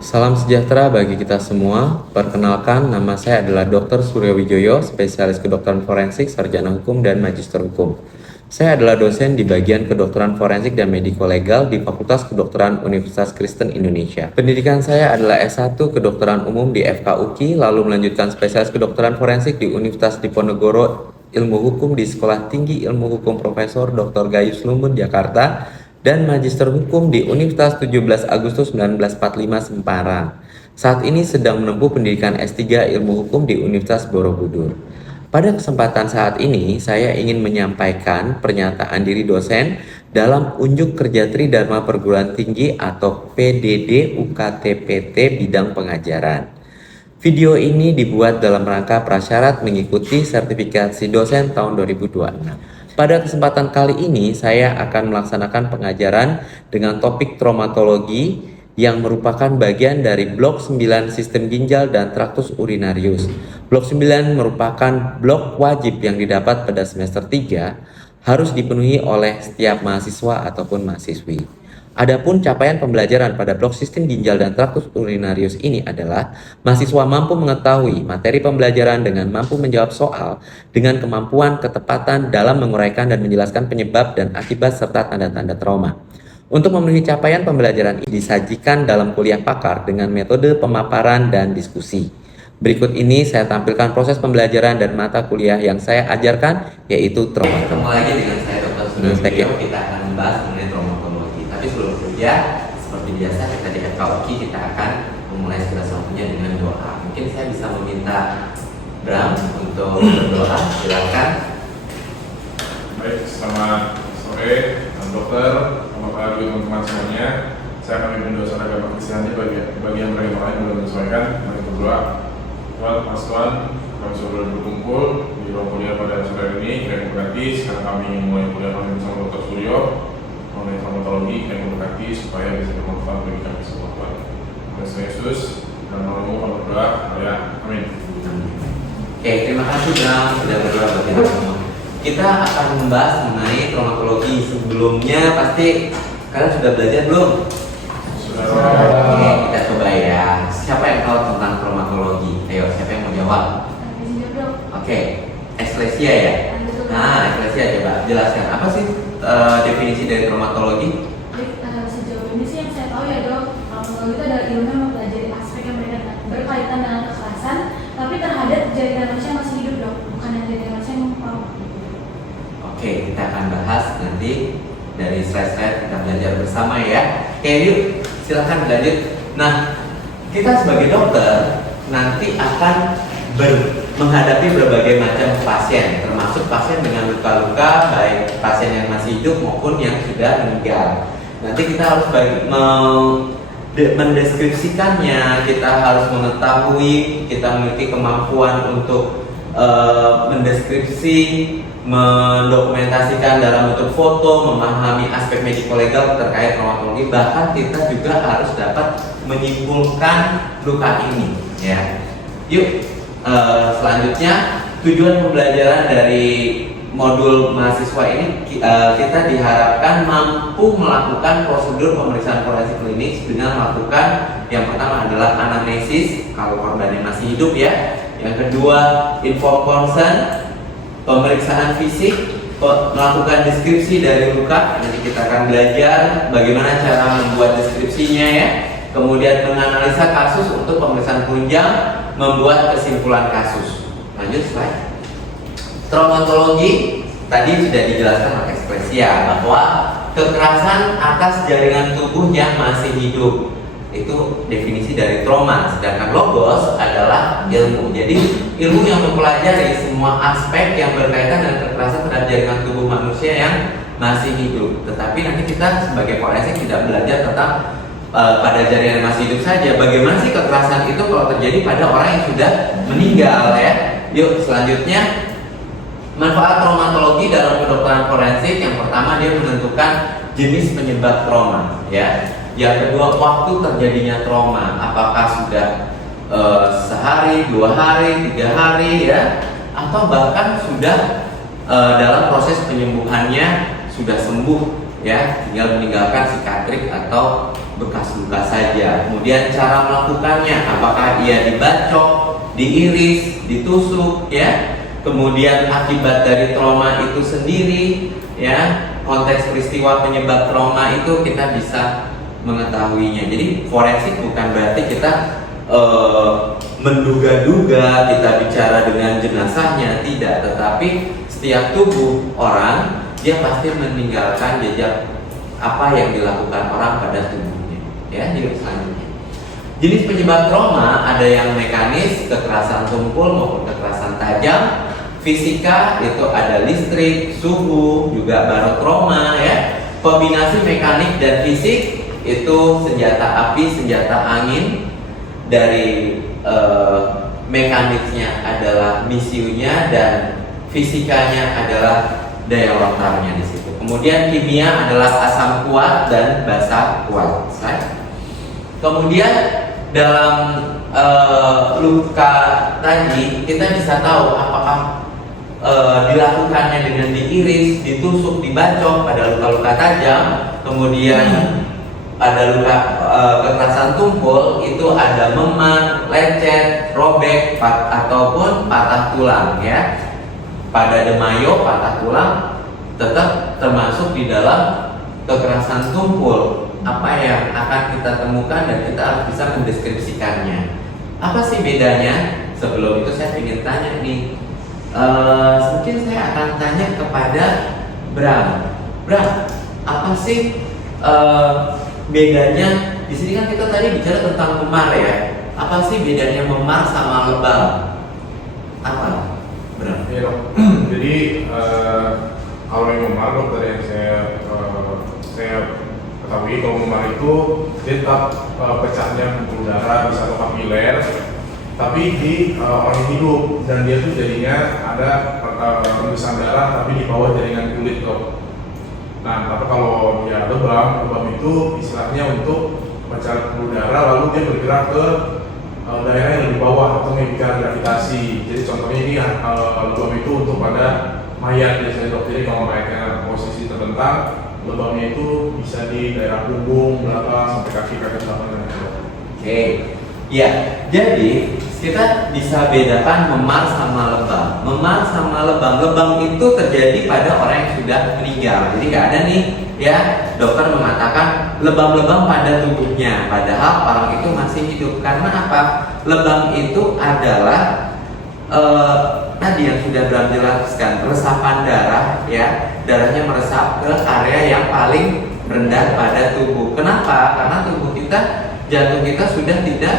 Salam sejahtera bagi kita semua. Perkenalkan, nama saya adalah Dr. Suryo Wijoyo, spesialis kedokteran forensik, sarjana hukum, dan magister hukum. Saya adalah dosen di bagian kedokteran forensik dan mediko-legal di Fakultas Kedokteran Universitas Kristen Indonesia. Pendidikan saya adalah S1 Kedokteran Umum di FKUKI, lalu melanjutkan spesialis kedokteran forensik di Universitas Diponegoro Ilmu Hukum di Sekolah Tinggi Ilmu Hukum Profesor Dr. Gayus Lumbun, Jakarta, dan Magister Hukum di Universitas 17 Agustus 1945 Semarang. Saat ini sedang menempuh pendidikan S3 Ilmu Hukum di Universitas Borobudur. Pada kesempatan saat ini, saya ingin menyampaikan pernyataan diri dosen dalam Unjuk Kerja Tridharma Perguruan Tinggi atau PDD UKT-PT bidang pengajaran. Video ini dibuat dalam rangka prasyarat mengikuti sertifikasi dosen tahun 2026. Pada kesempatan kali ini, saya akan melaksanakan pengajaran dengan topik traumatologi yang merupakan bagian dari blok 9 sistem ginjal dan traktus urinarius. Blok 9 merupakan blok wajib yang didapat pada semester 3, harus dipenuhi oleh setiap mahasiswa ataupun mahasiswi. Adapun capaian pembelajaran pada blok sistem ginjal dan traktus urinarius ini adalah mahasiswa mampu mengetahui materi pembelajaran dengan mampu menjawab soal dengan kemampuan ketepatan dalam menguraikan dan menjelaskan penyebab dan akibat serta tanda-tanda trauma. Untuk memenuhi capaian pembelajaran ini disajikan dalam kuliah pakar dengan metode pemaparan dan diskusi. Berikut ini saya tampilkan proses pembelajaran dan mata kuliah yang saya ajarkan, yaitu traumatologi. Ketemu lagi dengan saya Dr. Suryo. Kita akan membahas mengenai traumatologi. Tapi sebelum kerja, seperti biasa kita di FKUKI kita akan memulai segala sesuatunya dengan doa. Mungkin saya bisa meminta Bram untuk berdoa. Silakan. Baik, selamat sore dokter, selamat pagi teman-teman semuanya. Saya akan memimpin doa agama Kristen bagi yang mereka yang belum menyesuaikan. Mari berdoa. Tuhan, Mas Tuhan, kami sudah berkumpul di ruang kuliah pada sore ini. Kami berkati, sekarang kami ingin mulai kuliah kami bersama Dr. Suryo mengenai traumatologi. Kami berkati supaya bisa bermanfaat bagi kami semua, Tuhan. Tuhan Yesus dan menolongmu kami berdoa. Ya, amin. Oke, terima kasih Bram sudah berdoa bagi kita semua. Kita akan membahas mengenai traumatologi. Sebelumnya pasti kalian sudah belajar belum? Sudah. Oke, kita coba ya. Siapa yang tahu tentang traumatologi? Ayo, siapa yang mau jawab? Oke, eklesia ya? Nah, eklesia coba jelaskan. Apa sih definisi dari traumatologi? Sejauh ini sih yang saya tahu ya dok, traumatologi itu adalah ilmu yang mempelajari aspek yang berkaitan dengan kekerasan, tapi terhadap jaringan manusia yang masih hidup dok, bukan yang jaringan manusia yang mau. Oke, kita akan bahas nanti dari slide-slide kita belajar bersama ya. Oke, yuk silakan lanjut. Nah, kita sebagai dokter nanti akan menghadapi berbagai macam pasien, termasuk pasien dengan luka-luka, baik pasien yang masih hidup maupun yang sudah meninggal. Nanti kita harus mendeskripsikannya, kita harus mengetahui, kita memiliki kemampuan untuk mendeskripsi, mendokumentasikan dalam bentuk foto, memahami aspek mediko-legal terkait traumatologi, bahkan kita juga harus dapat menyimpulkan luka ini ya. Yuk, selanjutnya tujuan pembelajaran dari modul mahasiswa ini kita diharapkan mampu melakukan prosedur pemeriksaan forensik klinis dengan melakukan yang pertama adalah anamnesis kalau korbannya masih hidup ya. Yang kedua, informed consent, pemeriksaan fisik, melakukan deskripsi dari luka. Nanti kita akan belajar bagaimana cara membuat deskripsinya ya. Kemudian menganalisa kasus untuk pemeriksaan penunjang, membuat kesimpulan kasus. Lanjut slide. Traumatologi tadi sudah dijelaskan oleh eksklesia bahwa kekerasan atas jaringan tubuh yang masih hidup itu definisi dari trauma, sedangkan logos adalah ilmu. Jadi ilmu yang mempelajari semua aspek yang berkaitan dengan kekerasan terhadap jaringan tubuh manusia yang masih hidup. Tetapi nanti kita sebagai forensik tidak belajar tentang pada jaringan yang masih hidup saja. Bagaimana sih kekerasan itu kalau terjadi pada orang yang sudah meninggal ya? Yuk selanjutnya, manfaat traumatologi dalam kedokteran forensik. Yang pertama, dia menentukan jenis penyebab trauma ya. Yang kedua, waktu terjadinya trauma, apakah sudah sehari, 2 hari, 3 hari ya, atau bahkan sudah dalam proses penyembuhannya sudah sembuh ya, tinggal meninggalkan sikatrik atau bekas luka saja. Kemudian cara melakukannya, apakah ia dibacok, diiris, ditusuk ya. Kemudian akibat dari trauma itu sendiri ya, konteks peristiwa penyebab trauma itu kita bisa mengetahuinya. Jadi forensik bukan berarti kita menduga-duga, kita bicara dengan jenazahnya, tidak. Tetapi setiap tubuh orang dia pasti meninggalkan jejak apa yang dilakukan orang pada tubuhnya ya. Jadi selanjutnya, jenis penyebab trauma ada yang mekanis, kekerasan tumpul maupun kekerasan tajam. Fisika itu ada listrik, suhu, juga barotrauma ya. Kombinasi mekanik dan fisik itu senjata api, senjata angin. Dari mekaniknya adalah misiunya dan fisikanya adalah daya lontarnya di situ. Kemudian kimia adalah asam kuat dan basa kuat. Kemudian dalam luka tadi kita bisa tahu apakah dilakukannya dengan diiris, ditusuk, dibacok pada luka-luka tajam. Kemudian ada luka kekerasan tumpul, itu ada memar, lecet, robek, ataupun patah tulang ya. Pada demayo, patah tulang tetap termasuk di dalam kekerasan tumpul. Apa yang akan kita temukan dan kita harus bisa mendeskripsikannya. Apa sih bedanya? Sebelum itu saya ingin tanya nih, mungkin saya akan tanya kepada Bram. Bram, apa sih bedanya? Di sini kan kita tadi bicara tentang memar ya. Apa sih bedanya memar sama lebam? Apa? Bram? Iya dok. Jadi kalau yang memar dokter yang saya ketahui, kalau memar itu dia tetap pecahnya pembuluh darah bisa ke kapiler, tapi di orang hidup, dan dia tuh jadinya ada rembesan darah tapi di bawah jaringan kulit dok. Nah, tapi kalau ya lebam itu istilahnya untuk mencari pembuluh darah lalu dia bergerak ke daerah yang lebih bawah atau memberikan gravitasi. Jadi contohnya ini lebam itu untuk pada mayat biasanya dok. Jadi kalau mayatnya posisi terbentang, lebamnya itu bisa di daerah punggung, belakang sampai kaki belakang. Oke, ya. Jadi kita bisa bedakan memar sama lebam. Memar sama lebam. Lebam itu terjadi pada orang yang sudah meninggal. Jadi nggak ada nih ya dokter mengatakan lebam-lebam pada tubuhnya, padahal orang itu masih hidup. Karena apa? Lebam itu adalah tadi yang sudah Bram jelaskan, resapan darah ya. Darahnya meresap ke area yang paling rendah pada tubuh. Kenapa? Karena tubuh kita, jantung kita sudah tidak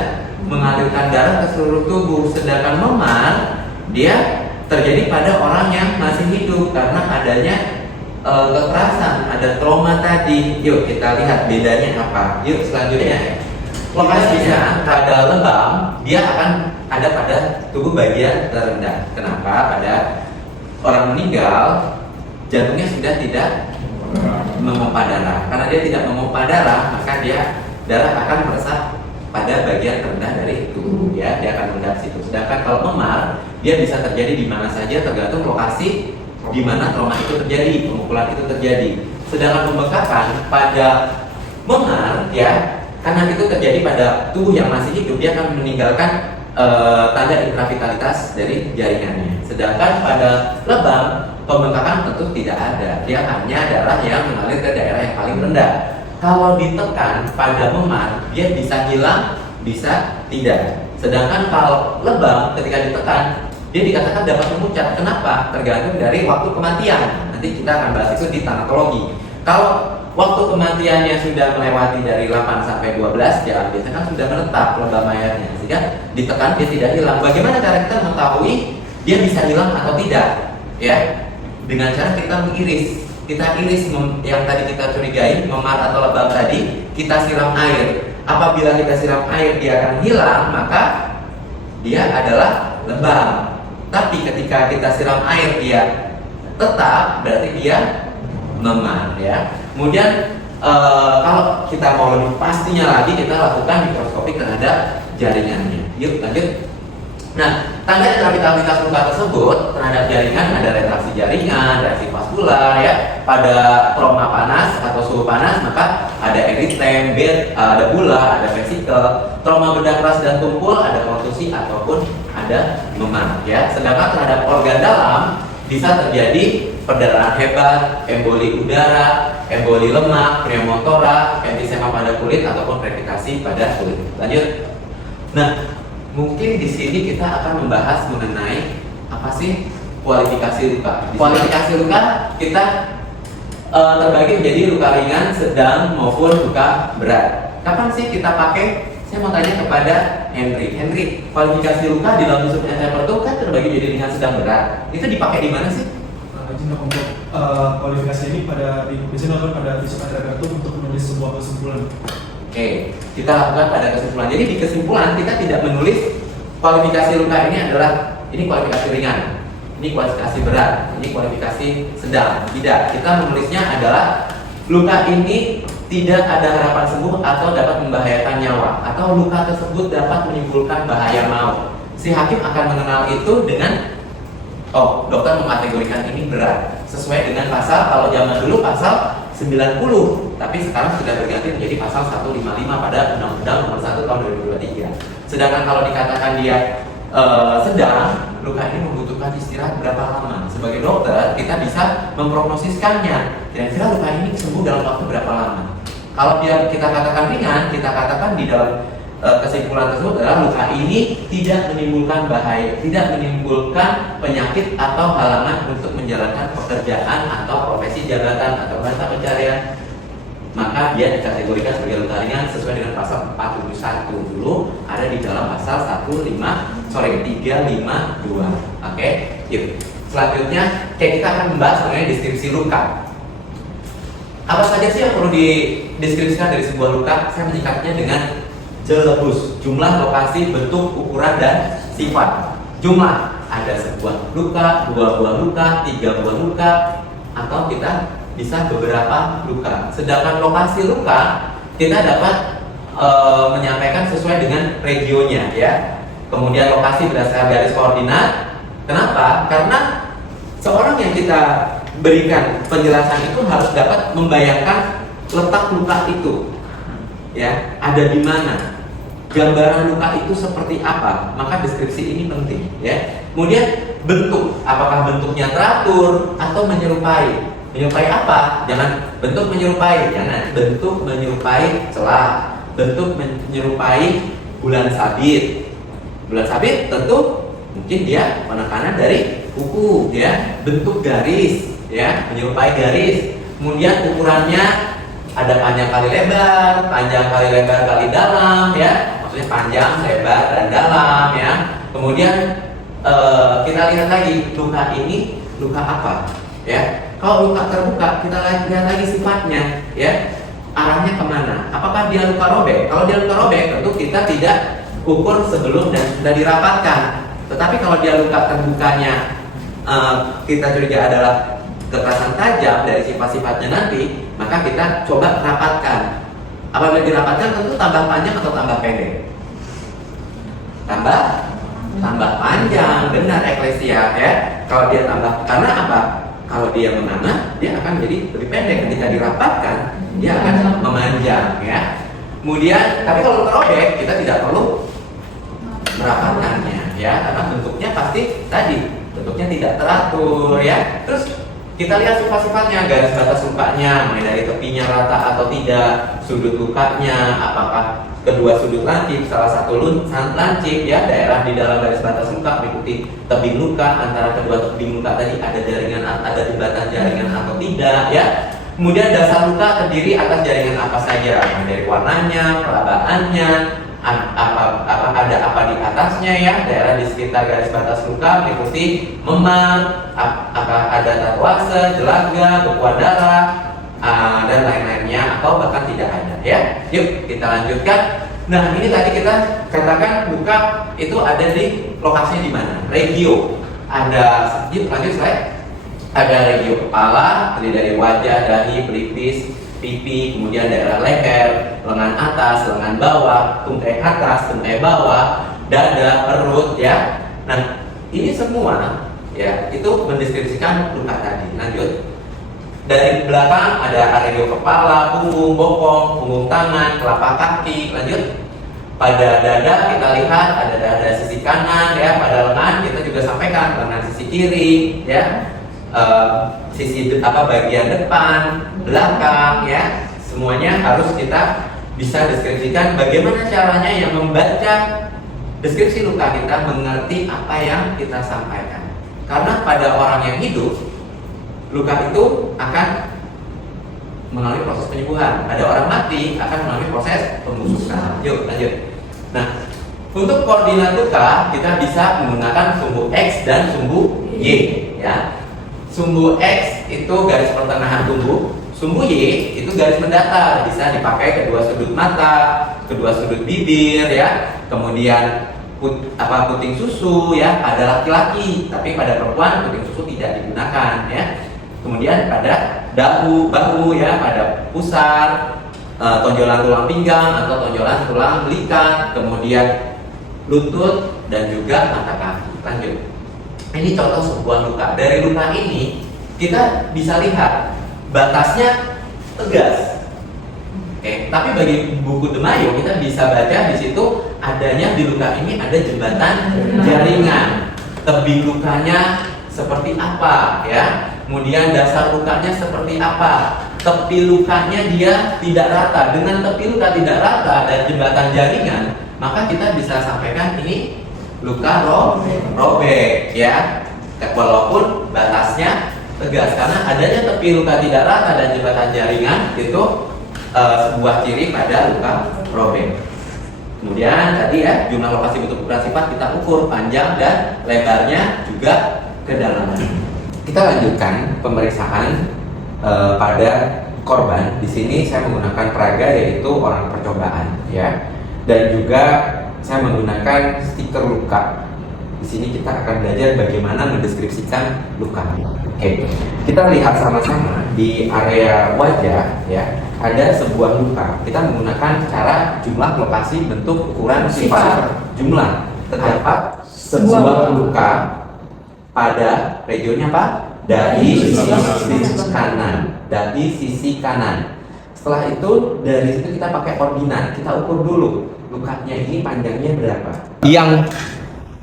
mengalirkan darah ke seluruh tubuh. Sedangkan memar dia terjadi pada orang yang masih hidup karena adanya kekerasan, ada trauma tadi. Yuk kita lihat bedanya apa. Yuk selanjutnya, lokasinya pada lebam dia akan ada pada tubuh bagian terendah. Kenapa? Pada orang meninggal jantungnya sudah tidak memompa darah. Karena dia tidak memompa darah, maka dia darah akan meresap pada bagian rendah dari tubuh ya, dia akan rendah situ. Sedangkan kalau memar, dia bisa terjadi di mana saja tergantung lokasi di mana trauma itu terjadi, pemukulan itu terjadi. Sedangkan pembekakan pada memar ya, karena itu terjadi pada tubuh yang masih hidup, dia akan meninggalkan tanda intravitalitas dari jaringannya. Sedangkan pada lebam, pembekakan tentu tidak ada, dia hanya darah yang mengalir ke daerah yang paling rendah. Kalau ditekan pada memar, dia bisa hilang, bisa tidak. Sedangkan kalau lebam ketika ditekan, dia dikatakan dapat memucat. Kenapa? Tergantung dari waktu kematian. Nanti kita akan bahas itu di tanatologi. Kalau waktu kematiannya sudah melewati dari 8 sampai 12 jam, biasanya kan sudah menetap lebam mayatnya, sehingga ditekan dia tidak hilang. Bagaimana cara kita mengetahui dia bisa hilang atau tidak? Ya, dengan cara kita mengiris. Kita iris yang tadi kita curigai, memar atau lebam tadi, kita siram air. Apabila kita siram air dia akan hilang, maka dia adalah lebam. Tapi ketika kita siram air dia tetap, berarti dia memar ya. Kemudian kalau kita mau lebih pastinya lagi, kita lakukan mikroskopik terhadap jaringannya. Yuk lanjut. Nah, tanda gravitabilitas luka tersebut terhadap jaringan ada retraksi jaringan, reaksi vaskular ya. Pada trauma panas atau suhu panas maka ada eritem, ada bulah, ada vesikel. Trauma benda keras dan tumpul ada kontusi ataupun ada memar ya. Sedangkan terhadap organ dalam bisa terjadi perdarahan hebat, emboli udara, emboli lemak, pneumotora, emfisema pada kulit ataupun krepitasi pada kulit. Lanjut. Nah, mungkin di sini kita akan membahas mengenai apa sih kualifikasi luka. Kualifikasi luka kita terbagi menjadi luka ringan, sedang maupun luka berat. Kapan sih kita pakai? Saya mau tanya kepada Henry. Henry, kualifikasi luka di dalam tusuk encephalo itu kan terbagi menjadi ringan, sedang, berat. Itu dipakai di mana sih? Izin untuk kualifikasi ini biasanya dilakukan pada tusuk encephalo untuk menulis sebuah kesimpulan. Oke, kita lakukan pada kesimpulan. Jadi di kesimpulan kita tidak menulis kualifikasi luka ini adalah ini kualifikasi ringan, ini kualifikasi berat, ini kualifikasi sedang. Tidak, kita menulisnya adalah luka ini tidak ada harapan sembuh atau dapat membahayakan nyawa, atau luka tersebut dapat menimbulkan bahaya maut. Si hakim akan mengenal itu dengan dokter mengkategorikan ini berat sesuai dengan pasal, kalau zaman dulu pasal 90, tapi sekarang sudah berganti menjadi pasal 155 pada Undang-Undang Nomor 1 Tahun 2023. Sedangkan kalau dikatakan dia sedang, luka ini membutuhkan istirahat berapa lama? Sebagai dokter, kita bisa memprognosiskannya. Kira-kira luka ini sembuh dalam waktu berapa lama? Kalau kita katakan ringan, kita katakan di dalam kesimpulan tersebut adalah luka ini tidak menimbulkan bahaya, tidak menimbulkan penyakit atau halangan untuk menjalankan pekerjaan atau profesi jabatan atau mata pencarian, maka dia dikategorikan sebagai luka ringan sesuai dengan pasal 41 dulu ada di dalam pasal 352. Oke, yuk. Selanjutnya kita akan membahas mengenai deskripsi luka. Apa saja sih yang perlu dideskripsikan dari sebuah luka? Saya menyingkatnya dengan jelebus, jumlah, lokasi, bentuk, ukuran, dan sifat. Jumlah, ada sebuah luka, 2 buah luka, 3 buah luka, atau kita bisa beberapa luka. Sedangkan lokasi luka kita dapat menyampaikan sesuai dengan regionnya ya. Kemudian lokasi berdasarkan garis koordinat. Kenapa? Karena seorang yang kita berikan penjelasan itu harus dapat membayangkan letak luka itu. Ya, ada di mana, gambaran luka itu seperti apa, maka deskripsi ini penting ya. Kemudian bentuk, apakah bentuknya teratur atau menyerupai apa? Jangan bentuk menyerupai, jangan bentuk menyerupai celah, bentuk menyerupai bulan sabit. Bulan sabit tentu mungkin dia penekanan dari kuku ya, bentuk garis ya, menyerupai garis. Kemudian ukurannya ada panjang kali lebar kali dalam ya, maksudnya panjang, lebar, dan dalam ya. Kemudian kita lihat lagi luka ini luka apa ya. Kalau luka terbuka kita lihat lagi sifatnya ya, arahnya kemana, apakah dia luka robek. Kalau dia luka robek tentu kita tidak ukur sebelum dan sudah dirapatkan. Tetapi kalau dia luka terbukanya kita curiga adalah kekerasan tajam dari sifat-sifatnya nanti, maka kita coba rapatkan. Apabila dirapatkan tentu tambah panjang atau tambah pendek? Tambah panjang, benar Eklesia ya. Kalau dia tambah, karena apa? Kalau dia menanah, dia akan menjadi lebih pendek. Ketika dirapatkan, dia akan memanjang ya. Kemudian, tapi kalau terobek, kita tidak perlu merapatkannya ya, karena bentuknya pasti tadi bentuknya tidak teratur ya. Terus kita lihat sifat-sifatnya, garis batas lukanya, mulai dari tepinya rata atau tidak, sudut lukanya, apakah kedua sudut lancip, salah satu lancip ya, daerah di dalam garis batas luka mengikuti tebing luka, antara kedua tebing luka tadi ada jaringan, ada jembatan jaringan atau tidak ya. Kemudian dasar luka terdiri atas jaringan apa saja, dari warnanya, perabaannya, ada apa di atasnya ya, daerah di sekitar garis batas luka mengikuti memar, apa ada tatuase, jelaga, bekuan darah, dan lain-lainnya, atau bahkan tidak ada ya. Yuk kita lanjutkan. Nah ini tadi kita katakan luka itu ada di lokasinya di mana? Regio. Ada, yuk lanjut slide. Ada regio kepala, terdiri dari wajah, dahi, pelipis, pipi, kemudian daerah leher, lengan atas, lengan bawah, tungkai atas, tungkai bawah, dada, perut ya. Nah, ini semua ya itu mendeskripsikan luka tadi. Lanjut. Dari belakang ada area kepala, punggung, bokong, punggung tangan, telapak kaki. Lanjut. Pada dada kita lihat ada dada sisi kanan ya, pada lengan kita juga sampaikan lengan sisi kiri ya. Sisi bagian depan, belakang ya. Semuanya harus kita bisa deskripsikan bagaimana caranya yang membaca deskripsi luka kita mengerti apa yang kita sampaikan. Karena pada orang yang hidup, luka itu akan melalui proses penyembuhan. Ada orang mati akan melalui proses pembusukan. Yuk lanjut. Nah, untuk koordinat luka kita bisa menggunakan sumbu X dan sumbu Y ya. Sumbu X itu garis pertengahan tubuh, sumbu Y itu garis mendatar, bisa dipakai kedua sudut mata, kedua sudut bibir ya. Kemudian puting susu ya pada laki-laki, tapi pada perempuan puting susu tidak digunakan ya. Kemudian pada bahu ya, pada pusar, tonjolan tulang pinggang atau tonjolan tulang belikat, kemudian lutut dan juga mata kaki. Lanjut. Ini contoh sebuah luka. Dari luka ini kita bisa lihat batasnya tegas. Oke, tapi bagi buku De Mayo kita bisa baca di situ adanya di luka ini ada jembatan jaringan. Tebing lukanya seperti apa ya? Kemudian dasar lukanya seperti apa? Tepi lukanya dia tidak rata. Dengan tepi luka tidak rata dan jembatan jaringan, maka kita bisa sampaikan ini luka robek ya. Walaupun batasnya tegas, karena adanya tepi luka tidak rata dan jembatan jaringan itu sebuah ciri pada luka robek. Kemudian tadi ya, jumlah lokasi bentuk ukuran sifat kita ukur panjang dan lebarnya juga kedalaman. Kita lanjutkan pemeriksaan pada korban. Di sini saya menggunakan peraga yaitu orang percobaan ya. Dan juga saya menggunakan stiker luka. Di sini kita akan belajar bagaimana mendeskripsikan luka. Oke. Kita lihat sama-sama di area wajah ya. Ada sebuah luka. Kita menggunakan cara jumlah lokasi bentuk ukuran sifat. Jumlah. Terdapat sebuah luka pada regionnya apa? Dari sisi kanan. Dari sisi kanan. Setelah itu dari situ kita pakai ordinat. Kita ukur dulu lukanya ini panjangnya berapa. Yang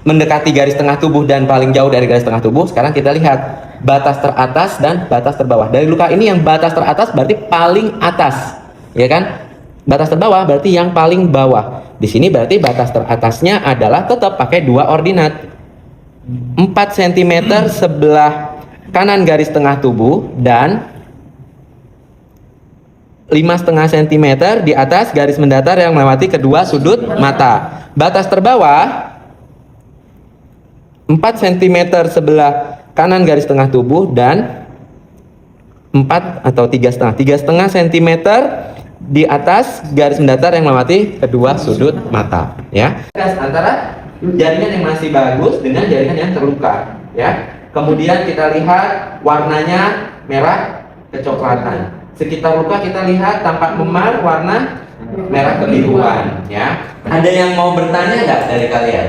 mendekati garis tengah tubuh dan paling jauh dari garis tengah tubuh. Sekarang kita lihat batas teratas dan batas terbawah. Dari luka ini yang batas teratas berarti paling atas, ya kan? Batas terbawah berarti yang paling bawah. Di sini berarti batas teratasnya adalah tetap pakai dua ordinat. 4 cm sebelah kanan garis tengah tubuh dan 5,5 cm di atas garis mendatar yang melewati kedua sudut mata. Batas terbawah 4 cm sebelah kanan garis tengah tubuh dan 4 atau 3,5 cm di atas garis mendatar yang melewati kedua sudut mata ya. Antara jaringan yang masih bagus dengan jaringan yang terluka ya. Kemudian kita lihat warnanya merah kecoklatan. Sekitar luka kita lihat tampak memar warna merah kebiruan ya. Ada yang mau bertanya nggak dari kalian?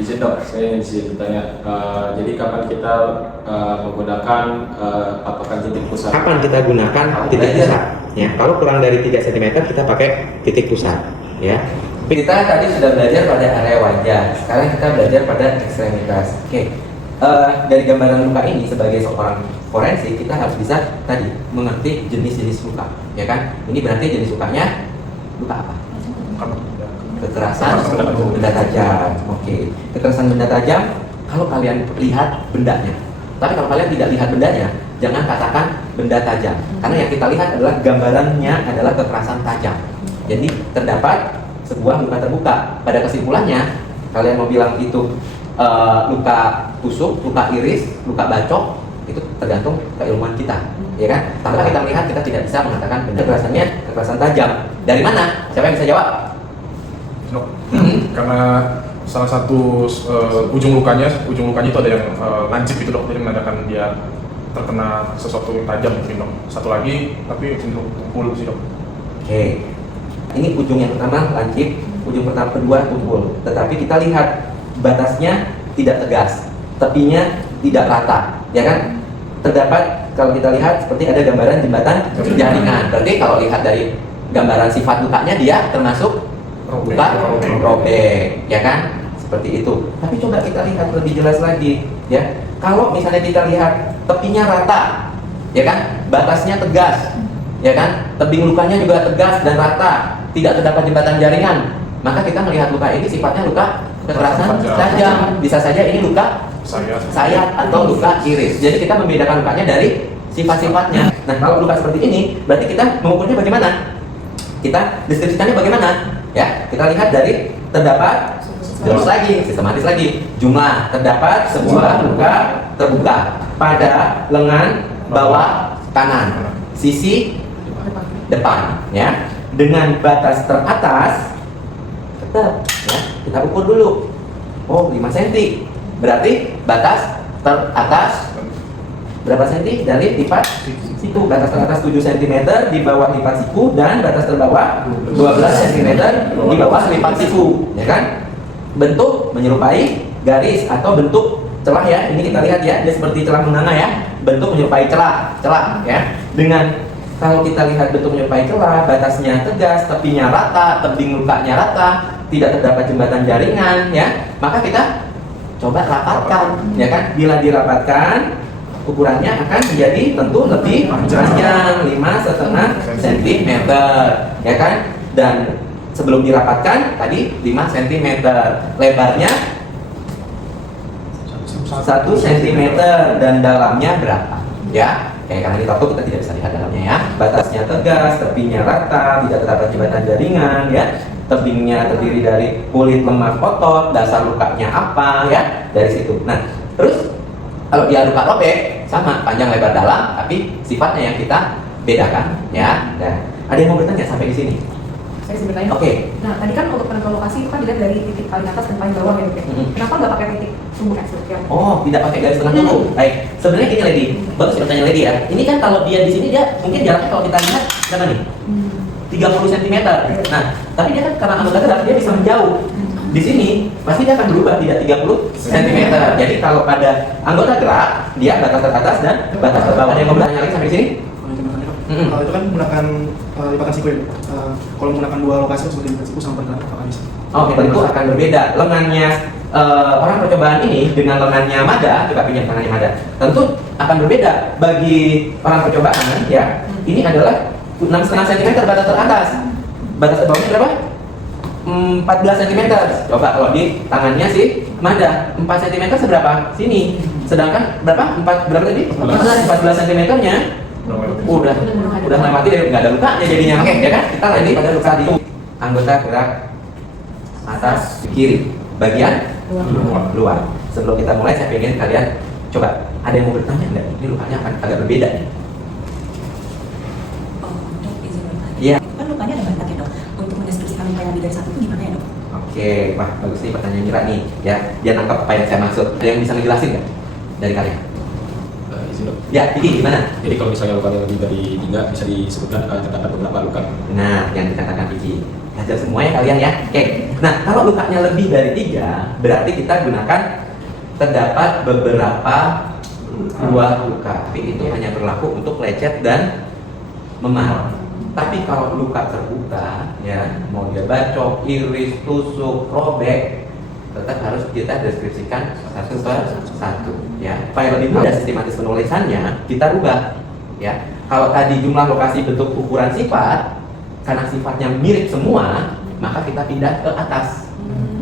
Izin dok, saya izin bertanya. Jadi kapan kita menggunakan patokan titik pusat? Kapan kita gunakan titik pusat? Ya, kalau kurang dari 3 cm kita pakai titik pusat. Ya. Kita tadi sudah belajar pada area wajah. Sekarang kita belajar pada ekstremitas. Oke. Dari gambaran luka ini sebagai seorang forensik kita harus bisa tadi mengerti jenis-jenis luka, ya kan? Ini berarti jenis lukanya luka apa? Kekerasan benda tajam. Oke. Kekerasan benda tajam kalau kalian lihat bendanya. Tapi kalau kalian tidak lihat bendanya, jangan katakan benda tajam. Karena yang kita lihat adalah gambarannya adalah kekerasan tajam. Jadi terdapat sebuah luka terbuka. Pada kesimpulannya, kalian mau bilang itu luka tusuk, luka iris, luka bacok, itu tergantung keilmuan kita, ya kan? Tanpa kita melihat, kita tidak bisa mengatakan benda kekerasannya kekerasan tajam. Dari mana? Siapa yang bisa jawab? Karena salah satu ujung lukanya itu ada yang lancip itu dok, jadi menandakan dia terkena sesuatu yang tajam mungkin dok. Satu lagi tapi cenderung tumpul sih dok. Oke, ini ujung yang pertama lancip, ujung pertama kedua tumpul. Tetapi kita lihat batasnya tidak tegas, tepinya tidak rata, ya kan? Terdapat, kalau kita lihat seperti ada gambaran jembatan jaringan. Berarti kalau lihat dari gambaran sifat lukanya, dia termasuk luka robek, ya kan? Seperti itu. Tapi coba kita lihat lebih jelas lagi, ya. Kalau misalnya kita lihat tepinya rata, ya kan? Batasnya tegas, ya kan? Tebing lukanya juga tegas dan rata, tidak terdapat jembatan jaringan. Maka kita melihat luka ini sifatnya luka kekerasan tajam. Bisa saja ini luka sayat atau luka iris. Jadi kita membedakan lukanya dari sifat-sifatnya. Nah, kalau luka seperti ini, berarti kita mengukurnya bagaimana? Kita deskripsikannya bagaimana? Ya, kita lihat dari terdapat terus lagi, sistematis lagi. Jumlah terdapat sebuah luka terbuka pada lengan bawah kanan, sisi depan, ya. Dengan batas teratas, tetap, ya, kita ukur dulu. Oh, 5 cm. Berarti batas teratas berapa cm dari lipat siku? Batas teratas 7 cm di bawah lipat siku, dan batas terbawah 12 cm di bawah lipat siku, ya kan? Bentuk menyerupai garis atau bentuk celah, ya. Ini kita lihat, ya, dia seperti celah menganga, ya. Bentuk menyerupai celah, ya. Dengan kalau kita lihat bentuk menyerupai celah, batasnya tegas, tepinya rata, tebing lukanya rata, tidak terdapat jembatan jaringan, ya. Maka kita coba rapatkan, ya kan? Bila dirapatkan, ukurannya akan menjadi tentu lebih panjang, 5,5 cm, ya kan? Dan sebelum dirapatkan tadi 5 cm, lebarnya 1 cm, dan dalamnya berapa, ya? Karena di foto kita tidak bisa lihat dalamnya, ya. Batasnya tegas, tepinya rata, tidak terdapat jembatan jaringan, ya. Tebingnya terdiri dari kulit, lemak, otot, dasar lukanya apa, ya, dari situ. Nah, terus kalau dia luka robek, sama panjang lebar dalam, tapi sifatnya yang kita bedakan, ya. Nah, ada yang mau bertanya sampai di sini? Saya sebenarnya. Oke. Nah, tadi kan untuk penentuan lokasi itu kan dilihat dari titik paling atas dan paling bawah, ya, Dok, ya. Kenapa nggak pakai titik sumbu X, Dok, ya? Oh, tidak pakai garis tengah dulu. Baik. Sebenarnya gini, Lady. Bagus pertanyaan Lady, ya. Ini kan kalau dia di sini, dia mungkin jaraknya kalau kita lihat berapa nih? 30 cm. Nah, tapi dia kan karena anggota gerak, dia bisa menjauh. Di sini pasti dia akan berubah, tidak 30 cm. Jadi kalau pada anggota gerak, dia batas teratas dan batas terbawah. Yang mau bertanya lagi sampai di sini? Kalau itu kan menggunakan lipatan siku, ya. Kalau menggunakan dua lokasi seperti lipatan siku sama pergerak, apakah bisa? Oke, tentu akan berbeda. Lengannya orang percobaan ini dengan lengannya Mada, coba pinjam tangannya Mada, tentu akan berbeda. Bagi orang percobaan, ya, ini adalah 6,5 cm batas teratas. Batas terbawahnya berapa? 14 cm. Coba kalau di tangannya si Mada, 4 cm seberapa? Sini. Sedangkan berapa? Berapa tadi? 14 cm-nya udah melewati, nggak ada lukanya jadinya. Oke, ya kan? Kita lagi pada luka di anggota gerak atas kiri, bagian luar. Sebelum kita mulai, saya ingin kalian coba, ada yang mau bertanya nggak? Ini lukanya akan agak berbeda nih. Dok, izin bertanya. Iya. Kan lukanya ada banyak, ya, Dok. Untuk mendeskripsikan luka yang di garis satu itu gimana, ya, Dok? Oke, wah bagus nih pertanyaan Mira nih, ya. Dia nangkap apa yang saya maksud. Ada yang bisa ngejelasin nggak dari kalian? Izin, Dok. Ya, Kiki gimana? Jadi kalau misalnya lukanya lebih dari 3, bisa disebutkan terdapat beberapa luka. Nah, yang dikatakan Kiki, hajar semua ya kalian, ya. Oke. Nah, kalau lukanya lebih dari 3, berarti kita gunakan terdapat beberapa buah luka. Tapi itu hanya berlaku untuk lecet dan memar. Tapi kalau luka terbuka, ya, mau dia bacok, iris, tusuk, robek, tetap harus kita deskripsikan satu per satu, ya. Supaya lebih mudah sistematis penulisannya, kita rubah, ya. Kalau tadi jumlah lokasi, bentuk, ukuran, sifat, karena sifatnya mirip semua, maka kita pindah ke atas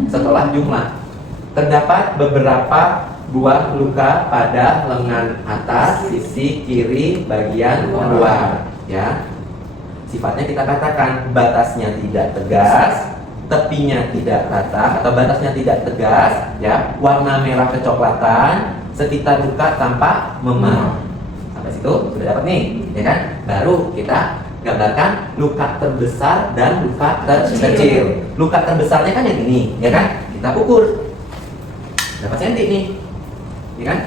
setelah jumlah. Terdapat beberapa buah luka pada lengan atas sisi kiri bagian luar, ya. Sifatnya kita katakan batasnya tidak tegas, tepinya tidak rata atau batasnya tidak tegas, ya. Warna merah kecoklatan, sekitar luka tampak memar. Sampai situ sudah dapat nih, ya kan? Baru kita gambarkan luka terbesar dan luka terkecil. Luka terbesarnya kan yang ini, ya kan? Kita ukur berapa senti nih, ya kan?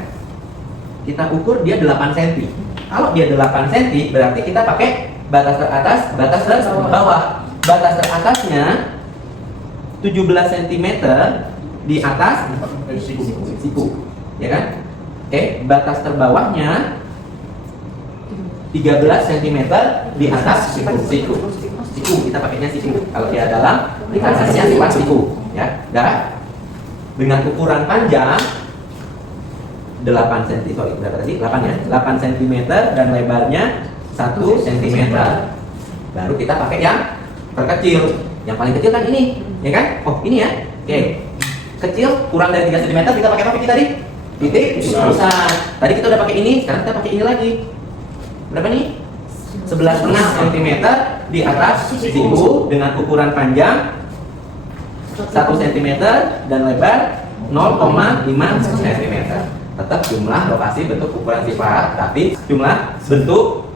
Kita ukur dia 8 cm. Kalau dia 8 cm, berarti kita pakai batas teratas, batas terbawah. Batas teratasnya 17 cm di atas siku, ya kan? Oke, batas terbawahnya 13 cm di atas siku. Siku kita pakainya siku. Kalau dia dalam, dikasihnya sifat siku, ya. Dan dengan ukuran panjang 8 cm, sorry, berapa tadi? 8 ya. 8 cm dan lebarnya 1 cm. Baru kita pakai yang terkecil. Yang paling kecil kan ini, ya kan? Oh, ini ya. Oke. Kecil kurang dari 3 cm kita pakai apa tadi? Titik pusat. Tadi kita udah pakai ini, sekarang kita pakai ini lagi. Berapa nih? 11,5 cm di atas siku dengan ukuran panjang 1 cm dan lebar 0,5 cm. Tetap jumlah lokasi bentuk ukuran sifat, tapi jumlah bentuk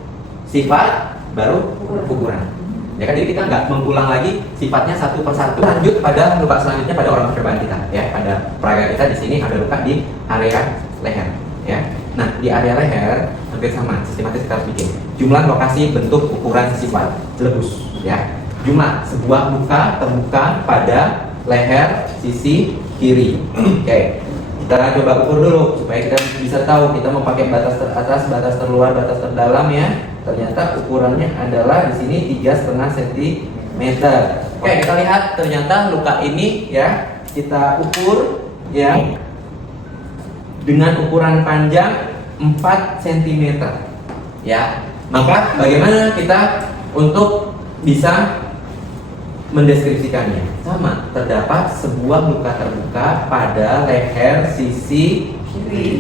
sifat baru ukuran. Ya kan, jadi kita nggak mengulang lagi sifatnya satu persatu. Lanjut pada luka selanjutnya pada orang percobaan kita, ya. Pada peraga kita di sini ada luka di area leher, ya. Nah, di area leher hampir sama, sistematis kita harus bikin jumlah lokasi bentuk ukuran sifat lebus, ya. Jumlah sebuah luka terbuka pada leher sisi kiri. Oke, kita coba ukur dulu supaya kita bisa tahu kita mau pakai batas teratas, batas terluar, batas terdalam, ya. Ternyata ukurannya adalah di sini 3,5 cm. Oke, kita lihat ternyata luka ini, ya, kita ukur, ya, dengan ukuran panjang 4 cm, ya. Maka bagaimana kita untuk bisa mendeskripsikannya? Sama, terdapat sebuah luka terbuka pada leher sisi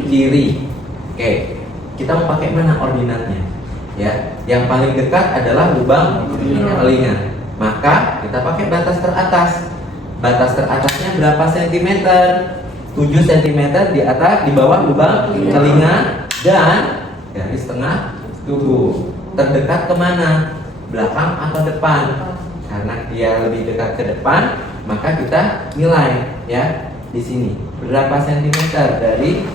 kiri. Oke, kita mau pakai mana ordinatnya? Ya, yang paling dekat adalah lubang telinga. Maka kita pakai batas teratas. Batas teratasnya berapa centimeter? 7 cm di atas, di bawah lubang telinga dan garis tengah tubuh. Terdekat kemana? Belakang atau depan? Karena dia lebih dekat ke depan, maka kita nilai, ya, di sini berapa sentimeter dari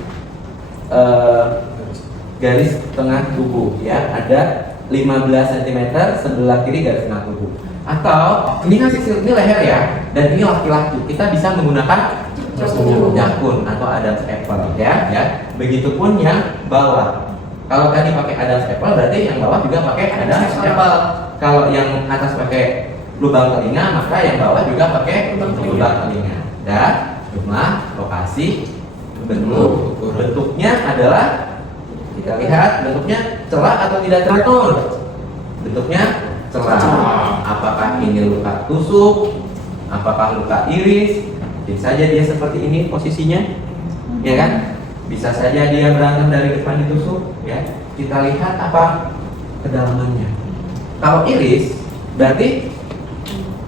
garis tengah tubuh, ya. Ada 15 cm sebelah kiri garis tengah tubuh. Atau ini kan ini leher, ya, dan ini laki-laki, kita bisa menggunakan jakun atau Adam's apple, ya. Begitupun yang bawah. Kalau tadi pakai Adam's apple, berarti yang bawah juga pakai Adam's apple. Kalau yang atas pakai lubang telinga, maka yang bawah juga pakai lubang telinga. Dan jumlah lokasi bentuknya adalah, kita lihat bentuknya celah atau tidak teratur. Bentuknya celah. Apakah ini luka tusuk? Apakah luka iris? Bisa saja dia seperti ini posisinya, ya kan? Bisa saja dia berantem dari depan ditusuk, ya. Kita lihat apa kedalamannya. Kalau iris berarti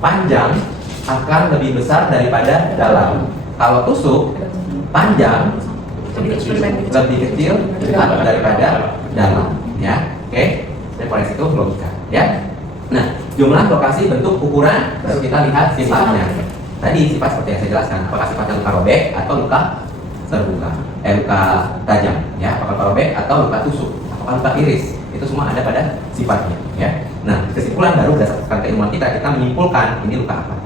panjang akan lebih besar daripada dalam. Kalau tusuk panjang lebih kecil daripada dalam, ya. Oke, referensi itu logika, ya. Nah, jumlah lokasi bentuk ukuran baru kita lihat sifatnya. Tadi sifat seperti yang saya jelaskan, apakah sifatnya luka robek atau luka terbuka, luka tajam, ya. Apakah luka robek atau luka tusuk, apakah luka iris, itu semua ada pada sifatnya, ya. Nah, kesimpulan baru berdasarkan keilmuan kita menyimpulkan ini luka apa.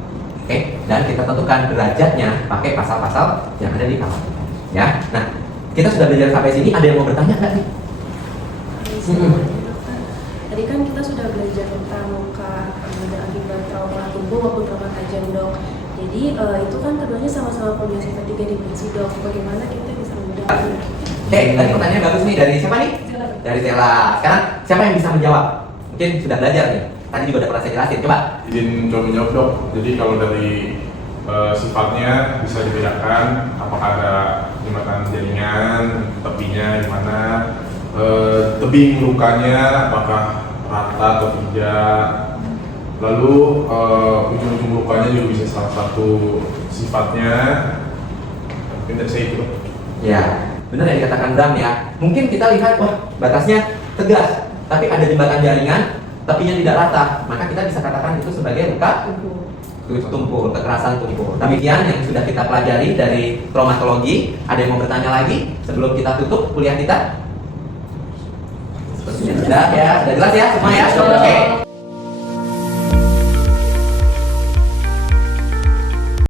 Oke, dan kita tentukan derajatnya pakai pasal-pasal yang ada di KUHP, ya. Nah, kita sudah belajar sampai sini. Ada yang mau bertanya nggak nih? Tadi kan kita sudah belajar tentang luka akibat trauma tubuh maupun trauma tajam, dok. Jadi itu kan keduanya sama-sama punya sifat 3 dimensi, dok. Bagaimana kita bisa membedakan? Oke, tadi pertanyaan bagus nih, dari siapa nih? Dari Stella. Sekarang siapa yang bisa menjawab? Mungkin sudah belajar nih. Tadi juga udah pernah saya jelasin. Coba. Izin coba menjawab, dok. Jadi kalau dari sifatnya bisa dibedakan apakah ada jembatan jaringan, tepinya di mana, tebing lukanya apakah rata atau tidak. Lalu ujung-ujung lukanya juga bisa salah satu sifatnya. Mungkin dari saya itu. Ya, benar yang dikatakan Bram, ya. Mungkin kita lihat, wah, batasnya tegas, tapi ada jembatan jaringan, tepinya tidak rata, maka kita bisa katakan itu sebagai luka tumpul, kekerasan tumpul. Demikian yang sudah kita pelajari dari traumatologi. Ada yang mau bertanya lagi sebelum kita tutup kuliah kita? Sudah ya, sudah jelas ya semua ya? Oke.